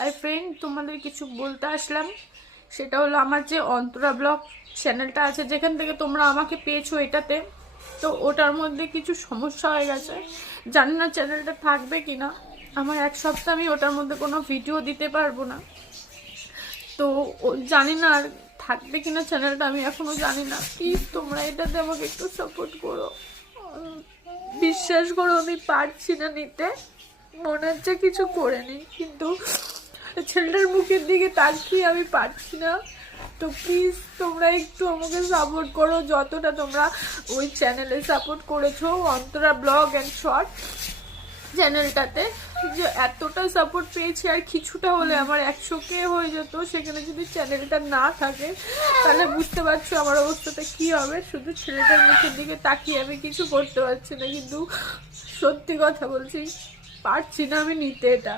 আর friend, তোমাদের কিছু বলতে আসলাম। সেটা হলো আমার যে অন্তরা ব্লগ চ্যানেলটা আছে, যেখান থেকে তোমরা আমাকে পেয়েছো এটাতে, তো ওটার মধ্যে কিছু সমস্যা হয়ে গেছে। জানি না চ্যানেলটা থাকবে কিনা। আমার এক সপ্তাহ আমি ওটার মধ্যে কোনো ভিডিও দিতে পারবো না। তো জানি না আর থাকবে কিনা চ্যানেলটা, আমি এখনো জানি না। প্লিজ তোমরা এটাতে আমাকে একটু সাপোর্ট করো। বিশ্বাস করো, আমি পারছি না নিতে। মনে হচ্ছে কিছু করে নিই, কিন্তু ছেলেটার মুখের দিকে তাকিয়ে আমি পারছি না। তো প্লিজ তোমরা একটু আমাকে সাপোর্ট করো, যতটা তোমরা ওই চ্যানেলে সাপোর্ট করেছো, অন্তরা ব্লগ অ্যান্ড শর্ট চ্যানেলটাতে। যে এতটা সাপোর্ট পেয়েছি, আর কিছুটা হলে আমার 100K হয়ে যেত। সেখানে যদি চ্যানেলটা না থাকে, তাহলে বুঝতে পারছো আমার অবস্থাটা কি হবে। শুধু ছেলেটার মুখের দিকে তাকিয়ে আমি কিছু করতে পারছি না, কিন্তু সত্যি কথা বলছি, পারছি না আমি নিতে এটা।